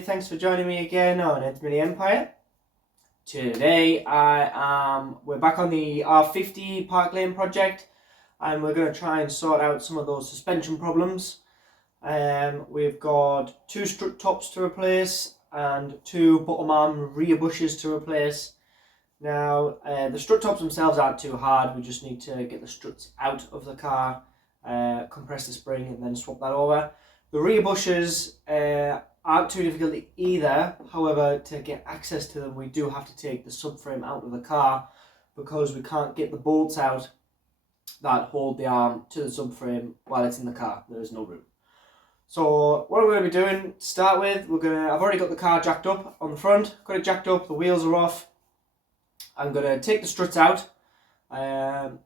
everybody, thanks for joining me again on R50 Mini Empire. Today we're back on the R50 Park Lane project and we're going to try and sort out some of those suspension problems. We've got 2 strut tops to replace and 2 bottom arm rear bushes to replace. Now the strut tops themselves aren't too hard, we just need to get the struts out of the car, compress the spring and then swap that over. The rear bushes aren't too difficult either, however to get access to them we do have to take the subframe out of the car because we can't get the bolts out that hold the arm to the subframe while it's in the car. There is no room. So what we're going to be doing to start with, I've already got the car jacked up on the front, got it jacked up, the wheels are off. I'm going to take the struts out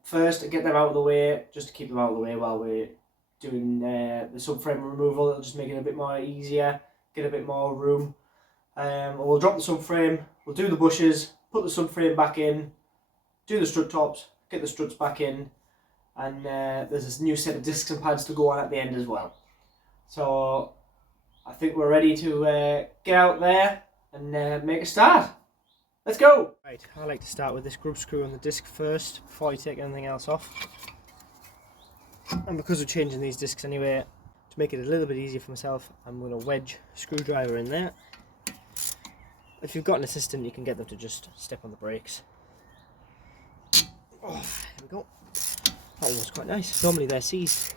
first and get them out of the way, just to keep them out of the way while we're doing the subframe removal. It'll just make it a bit more easier, get a bit more room. We'll drop the subframe, we'll do the bushes, put the subframe back in, do the strut tops, get the struts back in, and there's this new set of discs and pads to go on at the end as well. So I think we're ready to get out there and make a start. Let's go! Right, I like to start with this grub screw on the disc first before you take anything else off. And because we're changing these discs anyway, to make it a little bit easier for myself, I'm going to wedge a screwdriver in there. If you've got an assistant, you can get them to just step on the brakes. Oh, there we go. That one was quite nice. Normally they're seized.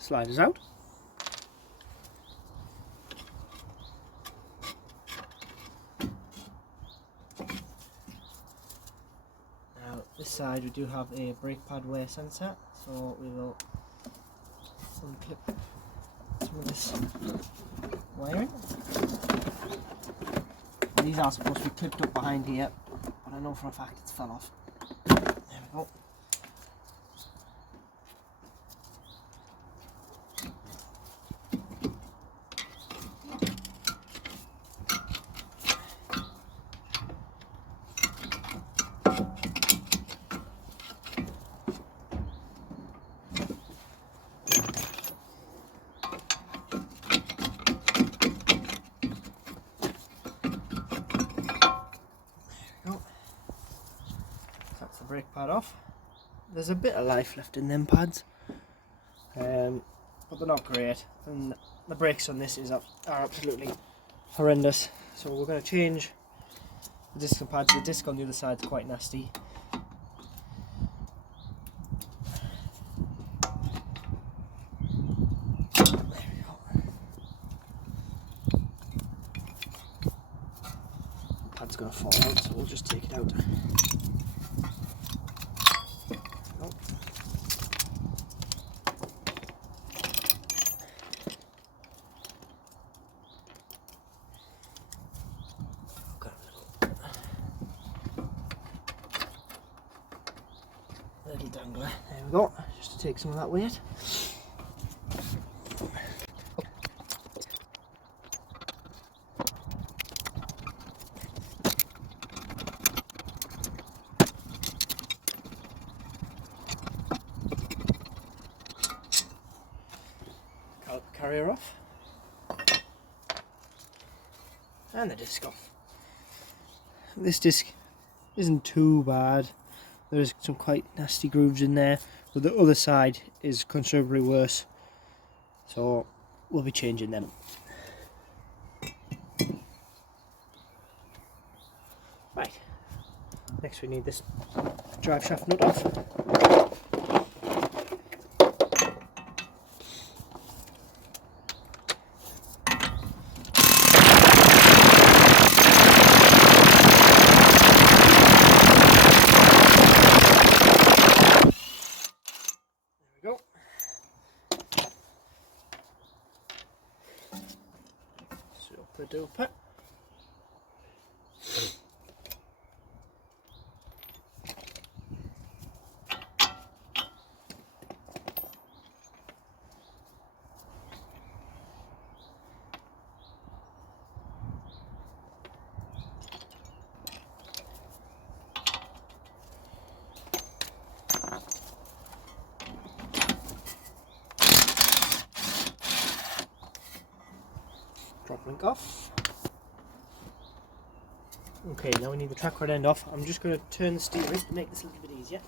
Sliders out. Now this side we do have a brake pad wear sensor, so we will unclip some of this wiring. These are supposed to be clipped up behind here, but I know for a fact it's fell off. There we go. That's the brake pad off. There's a bit of life left in them pads, but they're not great, and the brakes on this are absolutely horrendous. So we're going to change the disc and pads. The disc on the other side is quite nasty. There we go. The pad's going to fall out, so we'll just take it out. Little dangler, there we go, just to take some of that weight. Caliper carrier off. And the disc off. This disc isn't too bad. There's some quite nasty grooves in there, but the other side is considerably worse, so we'll be changing them. Right, next we need this drive shaft nut off. super duper. Drop link off. Okay, now we need the track rod end off. I'm just going to turn the steering to make this a little bit easier.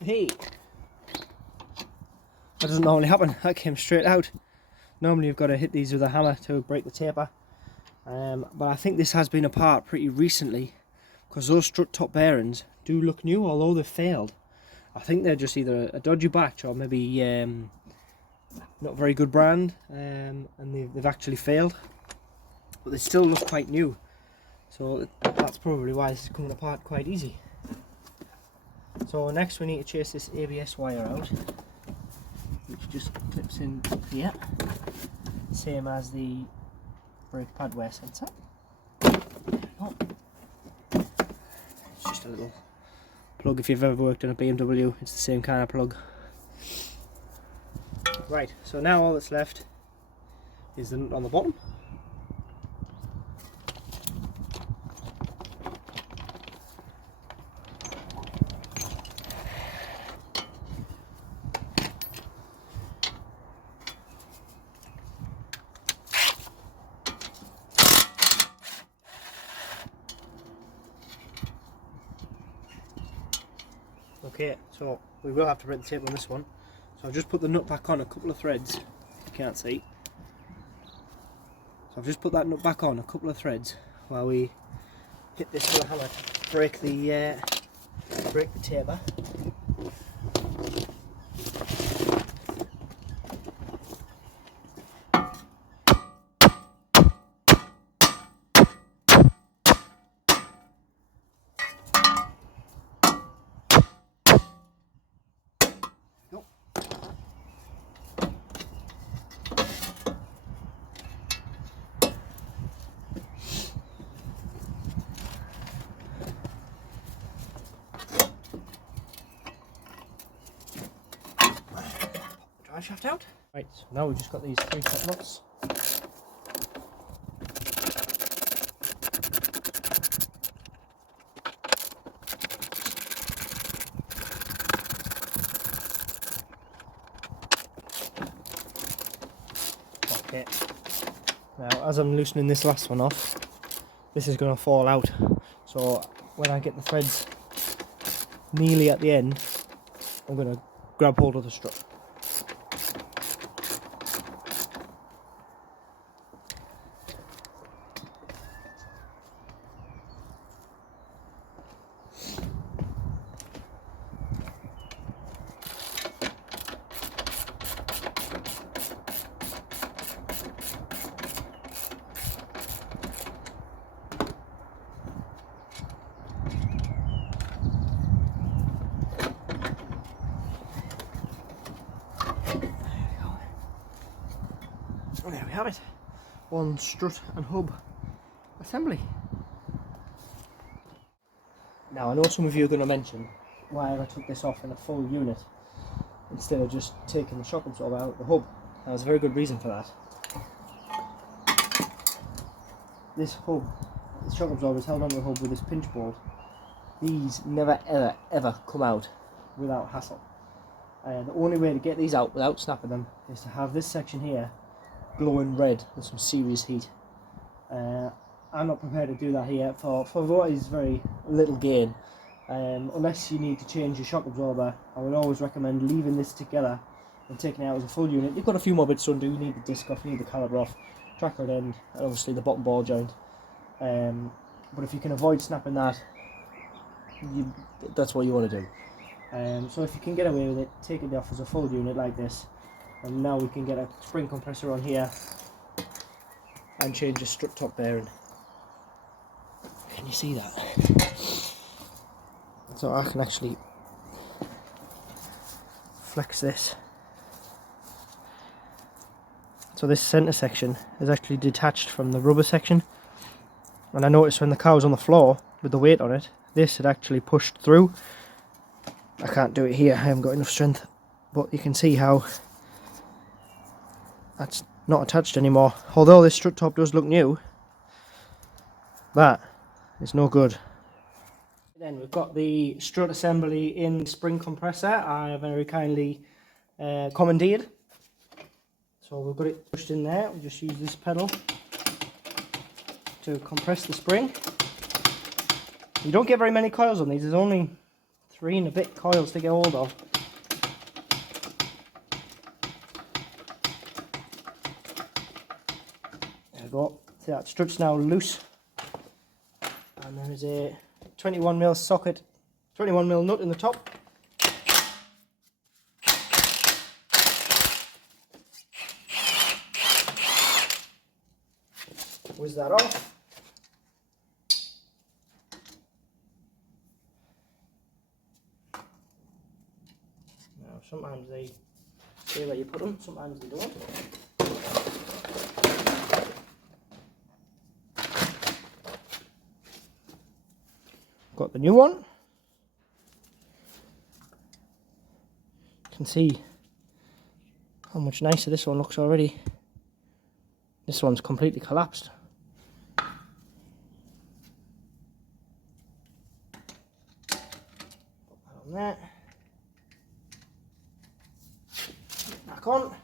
Hey! That doesn't normally happen, that came straight out. Normally you've got to hit these with a hammer to break the taper. But I think this has been apart pretty recently, because those strut top bearings do look new, although they've failed. I think they're just either a dodgy batch or maybe not a very good brand, and they've actually failed. But they still look quite new, so that's probably why this is coming apart quite easy. So next we need to chase this ABS wire out, which just clips in here, same as the brake pad wear sensor. Oh. It's just a little plug. If you've ever worked on a BMW, it's the same kind of plug. Right, so now all that's left is the nut on the bottom. Okay, so we will have to break the tape on this one. So I've just put the nut back on a couple of threads, you can't see. So I've just put that nut back on a couple of threads while we hit this with a hammer to break the taper. Drive shaft out. Right, so now we've just got these 3 top nuts. Okay, now as I'm loosening this last one off, this is going to fall out, so when I get the threads nearly at the end, I'm going to grab hold of the strut. There we have it, one strut and hub assembly. Now I know some of you are going to mention why I took this off in a full unit instead of just taking the shock absorber out of the hub. There's a very good reason for that. This hub, the shock absorber is held onto the hub with this pinch bolt. These never ever come out without hassle. The only way to get these out without snapping them is to have this section here glowing red with some serious heat. I'm not prepared to do that here for what is very little gain. Unless you need to change your shock absorber, I would always recommend leaving this together and taking it out as a full unit. You've got a few more bits to undo. You need the disc off, you need the caliper off, tracker end, and obviously the bottom ball joint. But if you can avoid snapping that, that's what you want to do. So if you can get away with it, take it off as a full unit like this, and now we can get a spring compressor on here and change the strut top bearing. Can you see that? So I can actually flex this. So this centre section is actually detached from the rubber section, and I noticed when the car was on the floor with the weight on it, this had actually pushed through. I can't do it here, I haven't got enough strength, but you can see how that's not attached anymore. Although this strut top does look new, that is no good. Then we've got the strut assembly in spring compressor I very kindly commandeered. So we've got it pushed in there. We'll just use this pedal to compress the spring. You don't get very many coils on these, there's only 3 and a bit coils to get hold of. There we go. See, that strut's now loose. And there is a 21mm socket, 21mm nut in the top. Whiz that off. Now sometimes they say where you put them, sometimes they don't. Got the new one. You can see how much nicer this one looks already. This one's completely collapsed. Put that on there. Back on.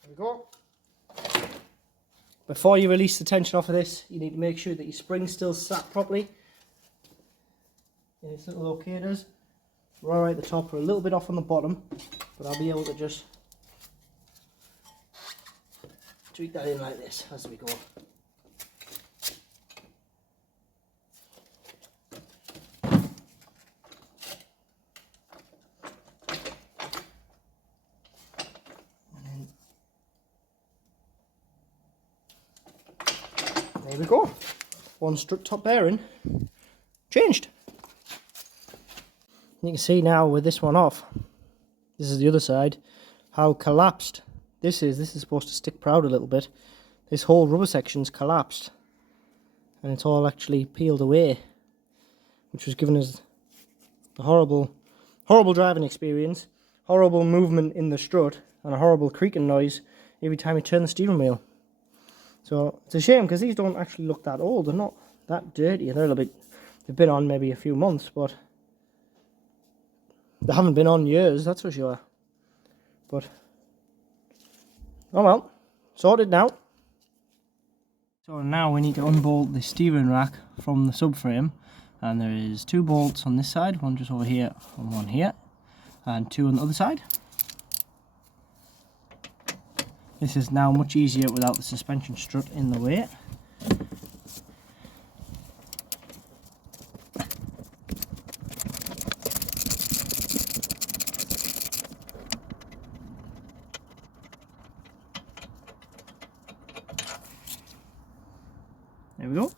There we go. Before you release the tension off of this, you need to make sure that your spring's still sat properly in its little locators. We're alright at the top, we're a little bit off on the bottom, but I'll be able to just tweak that in like this as we go. There we go. One strut top bearing changed. You can see now with this one off, this is the other side, how collapsed this is. This is supposed to stick proud a little bit. This whole rubber section's collapsed and it's all actually peeled away, which was giving us a horrible driving experience, horrible movement in the strut, and a horrible creaking noise every time you turn the steering wheel. So it's a shame because these don't actually look that old. They're not that dirty. They're a little bit, they've been on maybe a few months, but they haven't been on years, that's for sure. But oh well, sorted now. So now we need to unbolt the steering rack from the subframe, and there is 2 bolts on this side, one just over here and one here, and 2 on the other side. This is now much easier without the suspension strut in the way. There we go.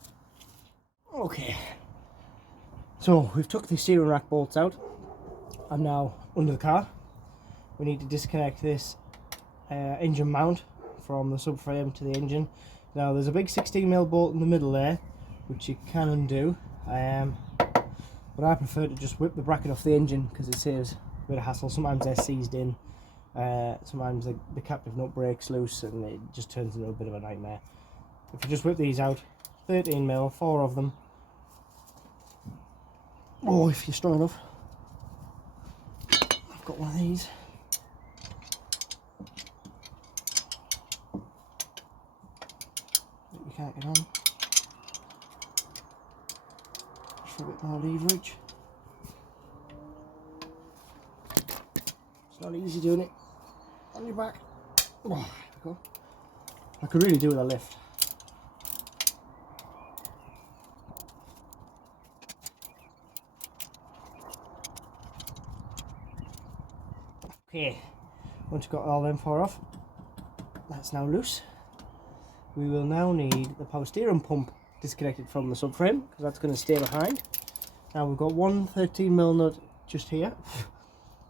Okay, so we've took the steering rack bolts out. I'm now under the car. We need to disconnect this engine mount from the subframe to the engine. Now there's a big 16mm bolt in the middle there, which you can undo, but I prefer to just whip the bracket off the engine because it saves a bit of hassle. Sometimes they're seized in, sometimes the captive nut breaks loose and it just turns into a bit of a nightmare. If you just whip these out, 13mm, 4 of them, or if you're strong enough, I've got one of these. You can't get on. Just for a bit more leverage. It's not easy doing it on your back. Oh, there we go. I could really do with a lift. Okay, once you've got all them 4 off, that's now loose. We will now need the power steering pump disconnected from the subframe because that's going to stay behind. Now we've got one 13mm nut just here.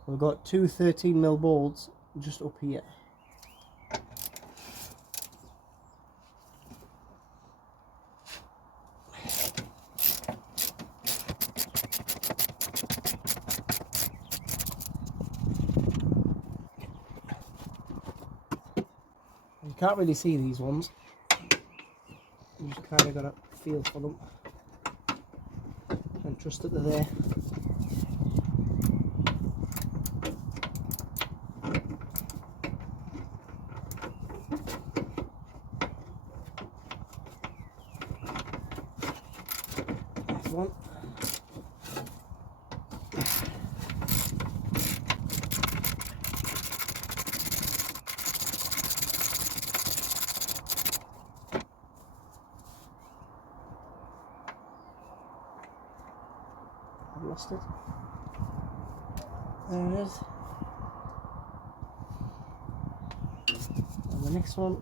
We've got 2 13mm bolts just up here. You can't really see these ones. You just kind of got to feel for them and trust that they're there. There's one. I've lost it. There it is. And the next one.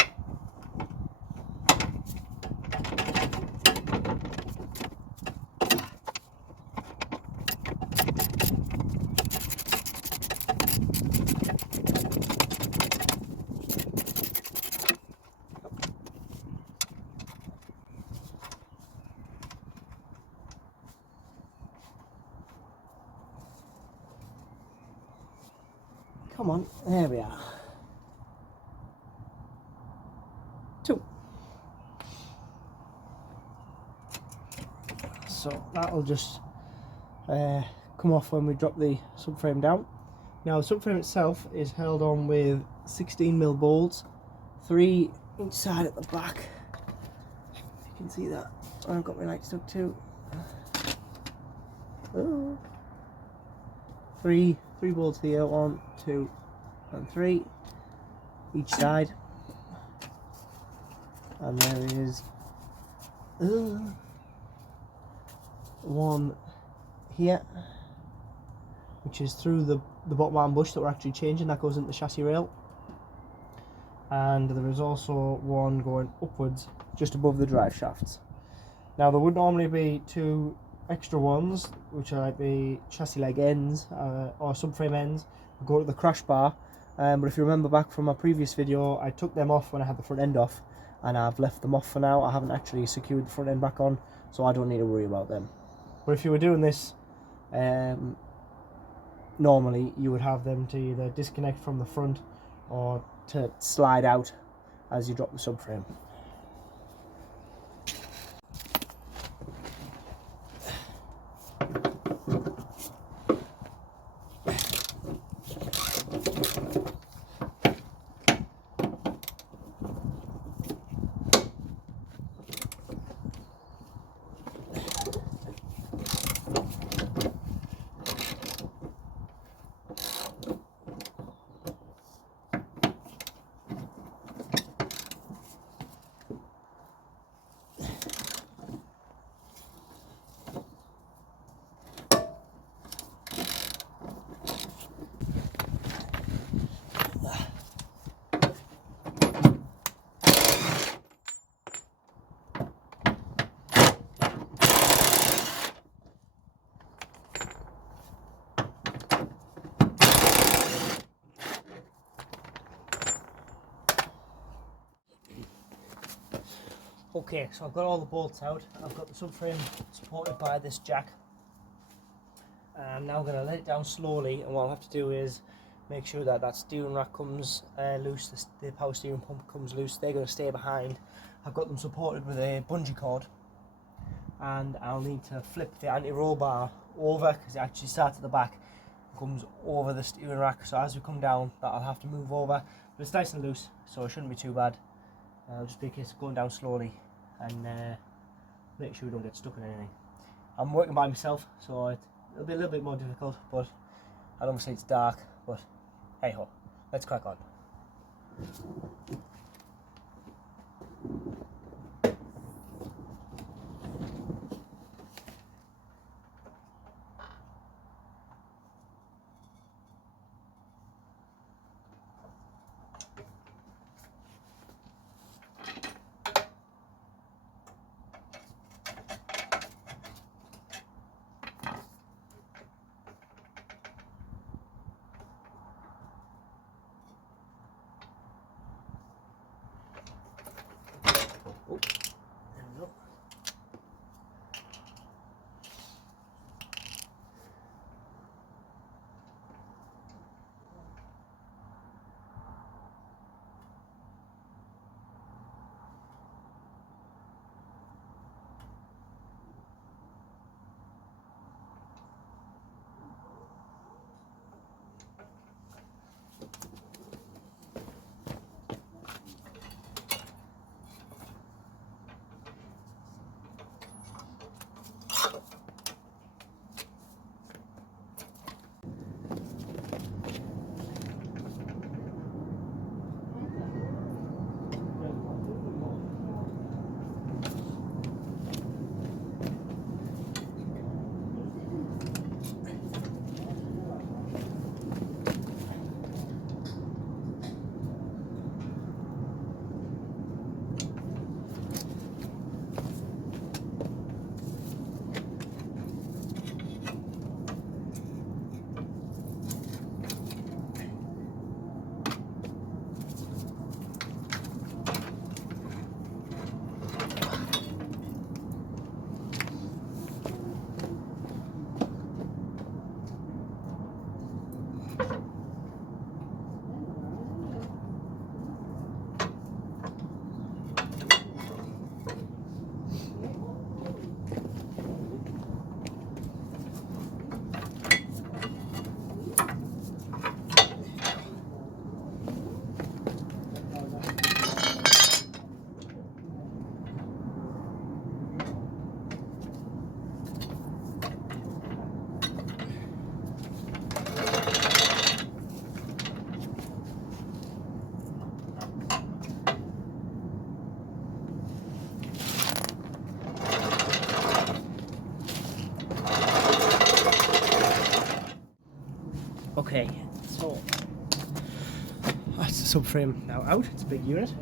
Come on, there we are. 2. So that'll just come off when we drop the subframe down. Now the subframe itself is held on with 16mm bolts, 3 each side at the back. If you can see that, I've got my light stuck too. Oh. 3 bolts here, 1, 2 and 3 each side, and there is 1 here which is through the bottom arm bush that we're actually changing, that goes into the chassis rail, and there is also 1 going upwards just above the drive shafts. Now there would normally be 2 extra ones which are like the chassis leg ends or subframe ends go to the crash bar, but if you remember back from my previous video, I took them off when I had the front end off and I've left them off for now. I haven't actually secured the front end back on, so I don't need to worry about them. But if you were doing this normally, you would have them to either disconnect from the front or to slide out as you drop the subframe. Okay, so I've got all the bolts out. I've got the subframe supported by this jack. I'm now going to let it down slowly, and what I'll have to do is make sure that that steering rack comes loose, the power steering pump comes loose. They're going to stay behind. I've got them supported with a bungee cord, and I'll need to flip the anti-roll bar over because it actually starts at the back and comes over the steering rack. So as we come down, that I'll have to move over, but it's nice and loose, so it shouldn't be too bad. It'll just be a case of going down slowly and make sure we don't get stuck in anything. I'm working by myself, so it'll be a little bit more difficult, but and obviously it's dark, but hey ho, let's crack on. Oh, there we go. Okay, so that's the subframe now out. It's a big unit.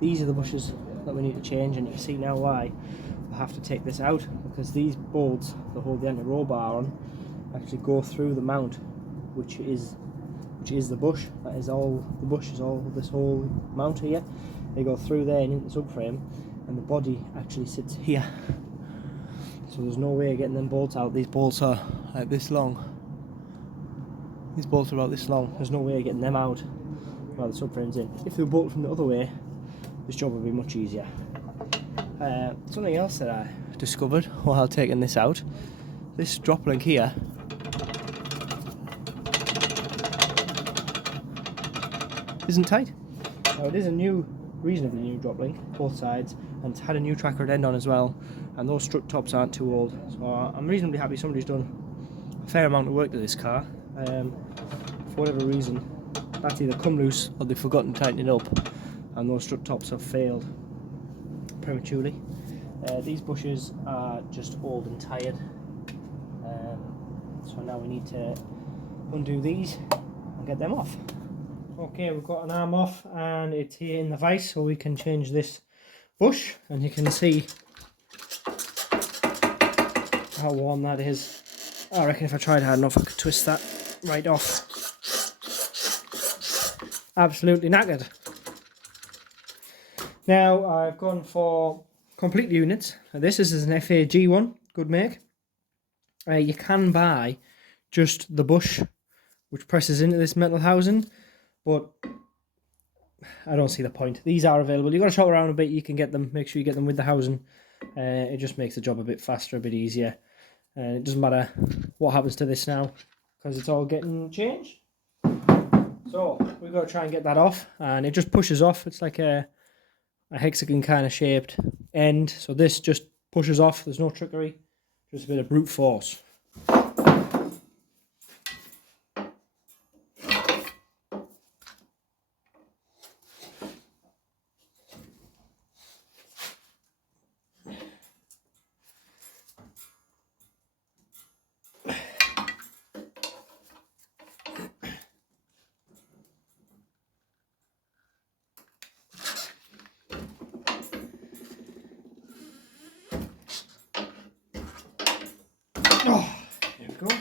These are the bushes that we need to change, and you can see now why I have to take this out, because these bolts that hold the anti-roll bar on actually go through the mount, which is the bush. That is all the bush, is all this whole mount here. They go through there and into the subframe, and the body actually sits here. So there's no way of getting them bolts out. These bolts are like this long. These bolts are about this long. There's no way of getting them out while the subframe's in. If they were bolted from the other way, this job would be much easier. Something else that I discovered while taking this out, this drop link here isn't tight. Now it is a reasonably new drop link, both sides, and it's had a new tracker end on as well, and those strut tops aren't too old, so I'm reasonably happy somebody's done a fair amount of work to this car. For whatever reason, that's either come loose or they've forgotten to tighten it up, and those strut tops have failed prematurely. These bushes are just old and tired, so now we need to undo these and get them off. Okay, we've got an arm off and it's here in the vise, so we can change this bush, and you can see how warm that is. I reckon if I tried hard enough I could twist that right off. Absolutely knackered. Now I've gone for complete units. This is an FAG one, good make. You can buy just the bush which presses into this metal housing, but I don't see the point. These are available. You've got to shop around a bit, you can get them. Make sure you get them with the housing. It just makes the job a bit faster, a bit easier. It doesn't matter what happens to this now because it's all getting changed. So we've got to try and get that off, and it just pushes off. It's like a hexagon kind of shaped end. So this just pushes off. There's no trickery, just a bit of brute force. Oh, there we go.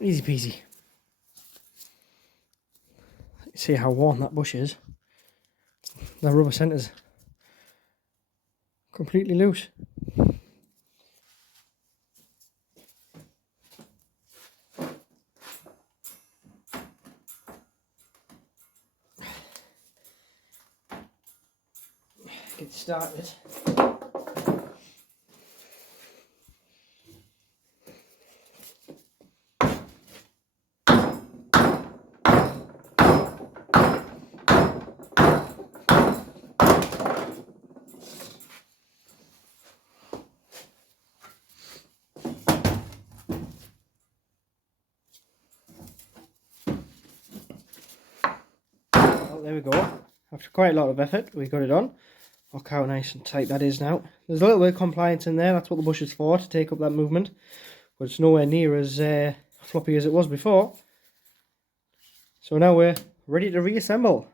Easy peasy. See how worn that bush is. The rubber centre's completely loose. Get started. Well, there we go. After quite a lot of effort, we got it on. Look how nice and tight that is now. There's a little bit of compliance in there. That's what the bush is for, to take up that movement. But it's nowhere near as floppy as it was before. So now we're ready to reassemble.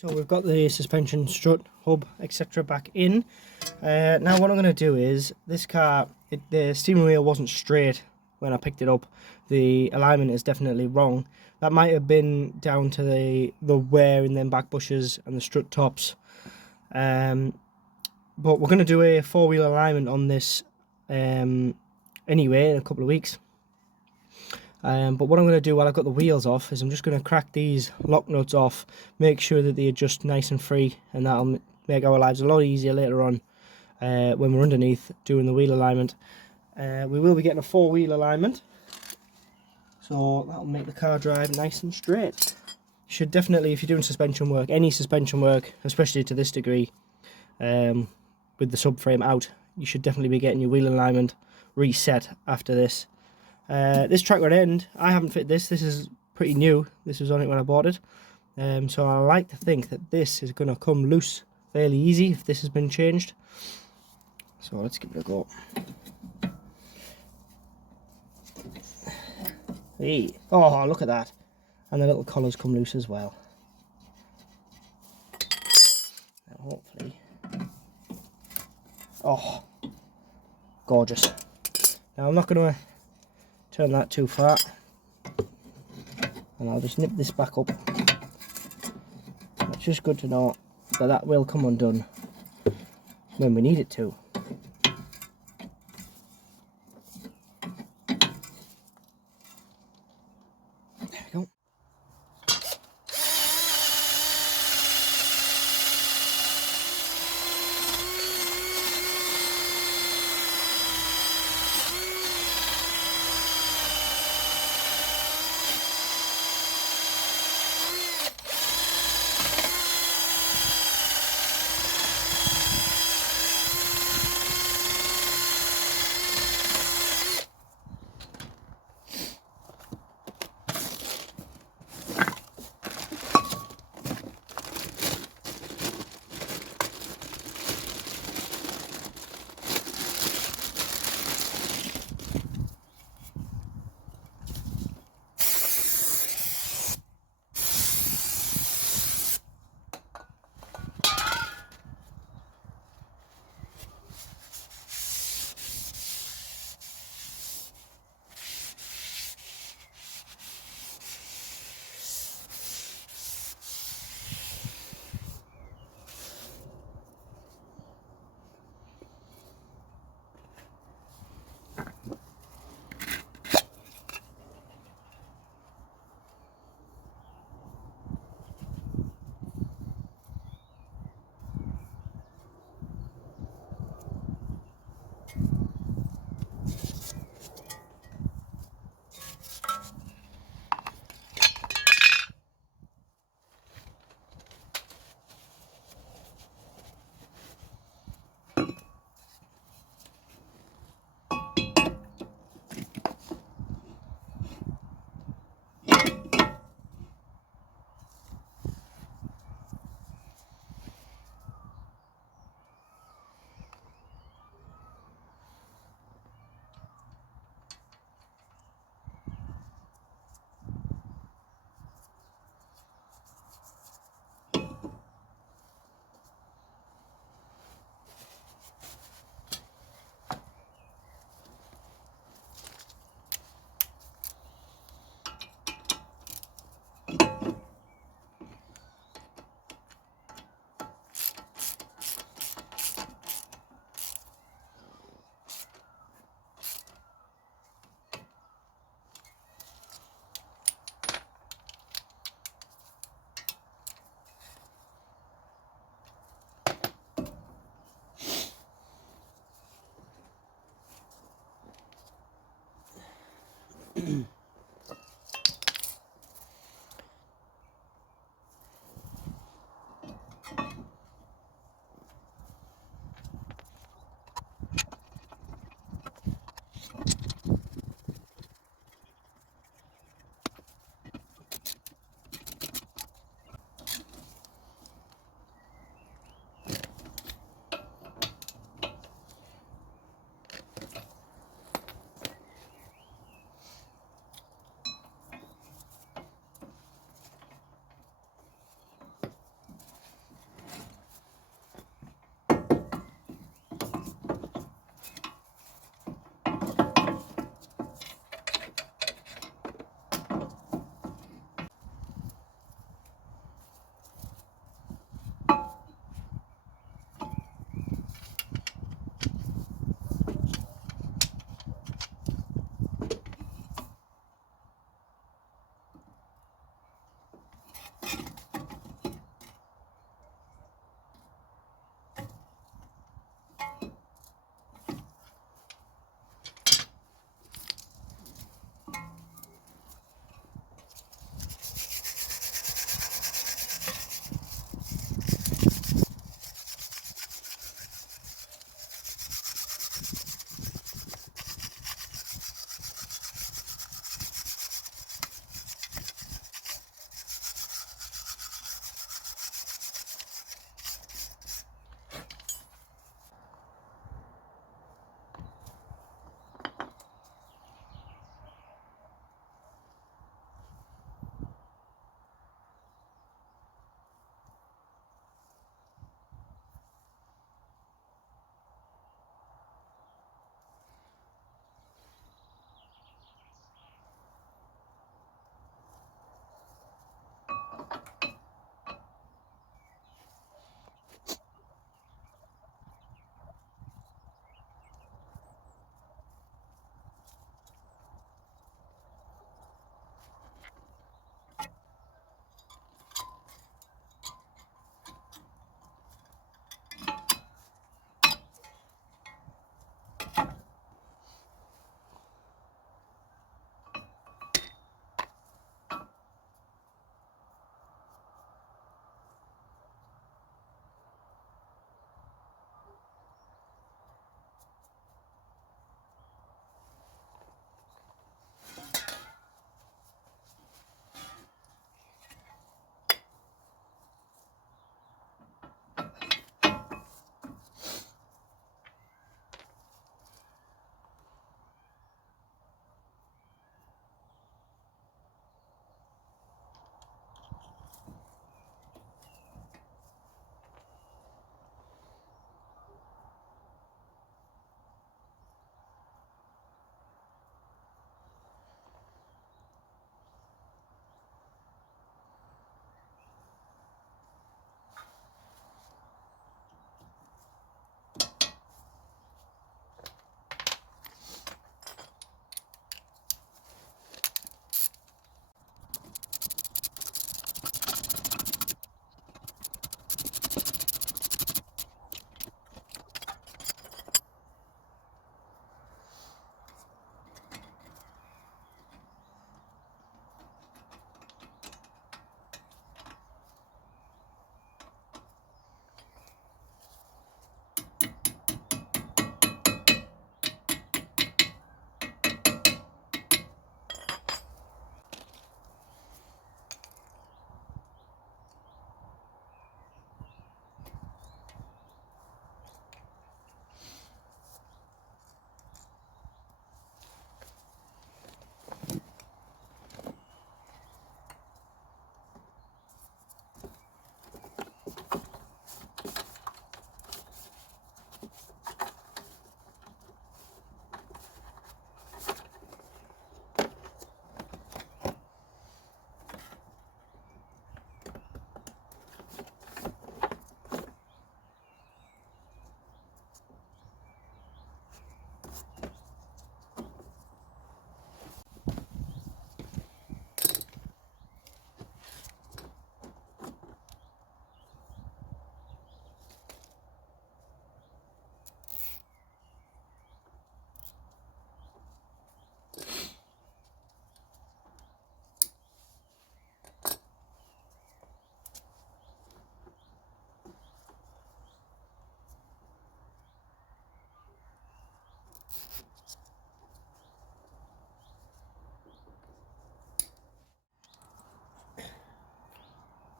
So we've got the suspension strut, hub, etc. back in. Now what I'm going to do is, this car, the steering wheel wasn't straight when I picked it up. The alignment is definitely wrong. That might have been down to the wear in them back bushes and the strut tops. But we're going to do a four-wheel alignment on this anyway in a couple of weeks. But what I'm going to do while I've got the wheels off is I'm just going to crack these lock nuts off, make sure that they adjust nice and free, and that'll make our lives a lot easier later on when we're underneath doing the wheel alignment. We will be getting a four-wheel alignment, so that'll make the car drive nice and straight. You should definitely, if you're doing suspension work, any suspension work, especially to this degree, with the subframe out, you should definitely be getting your wheel alignment reset after this. This track rod end, I haven't fit this. This is pretty new. This was on it when I bought it. So I like to think that this is going to come loose fairly easy if this has been changed. So let's give it a go. Hey. Oh, look at that. And the little collars come loose as well. Now hopefully. Oh, gorgeous. Now I'm not going to turn that too far, and I'll just nip this back up. It's just good to know that that will come undone when we need it to. There we go.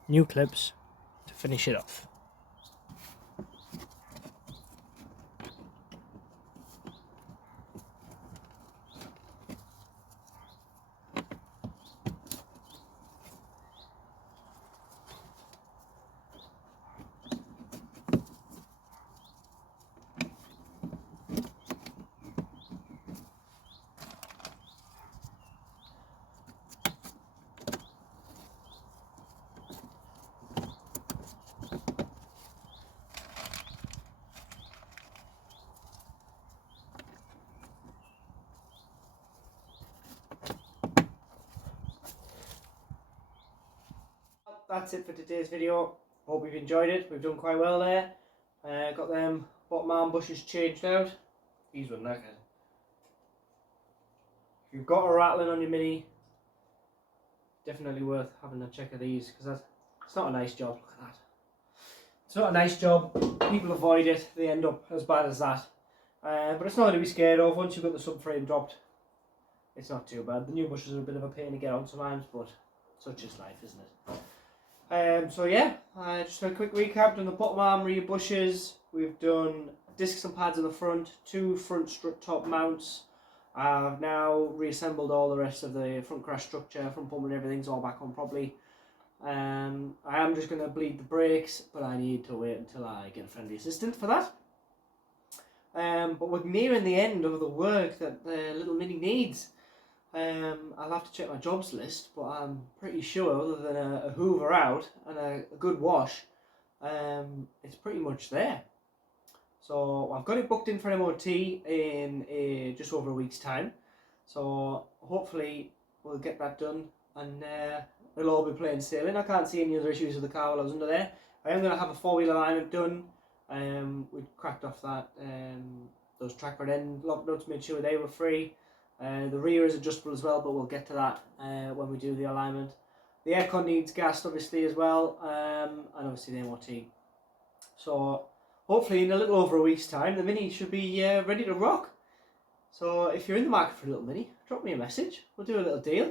new clips to finish it off. That's it for today's video. Hope you've enjoyed it. We've done quite well there. Got them bottom arm bushes changed out. These were knackered. If you've got a rattling on your Mini, definitely worth having a check of these, because it's not a nice job. Look at that. It's not a nice job. People avoid it. They end up as bad as that. But it's not to be scared of. Once you've got the subframe dropped, it's not too bad. The new bushes are a bit of a pain to get on sometimes, but such is life, isn't it? So yeah, just a quick recap. Done the bottom arm rear bushes. We've done discs and pads in the front, 2 front strut top mounts. I've now reassembled all the rest of the front crash structure, front bumper and everything's all back on properly. I am just going to bleed the brakes, but I need to wait until I get a friendly assistant for that. But we're nearing the end of the work that the little Mini needs. I'll have to check my jobs list, but I'm pretty sure other than a hoover out and a good wash, it's pretty much there. So I've got it booked in for MOT in just over a week's time. So hopefully we'll get that done and it'll all be plain sailing. I can't see any other issues with the car while I was under there. I am going to have a 4-wheel alignment done. We cracked off that those track rod end lock nuts, made sure they were free. The rear is adjustable as well, but we'll get to that when we do the alignment. The aircon needs gassed obviously as well, and obviously the MOT. So hopefully in a little over a week's time the Mini should be ready to rock. So if you're in the market for a little Mini, drop me a message, we'll do a little deal.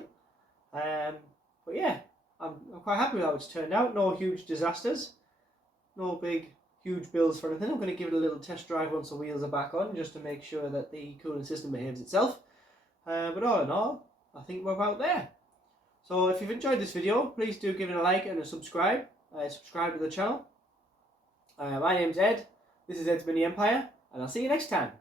But yeah, I'm quite happy with how it's turned out. No huge disasters, no big huge bills for anything. I'm going to give it a little test drive once the wheels are back on, just to make sure that the cooling system behaves itself. But all in all, I think we're about there. So if you've enjoyed this video, please do give it a like and a subscribe. Subscribe to the channel. My name's Ed, this is Ed's Mini Empire, and I'll see you next time.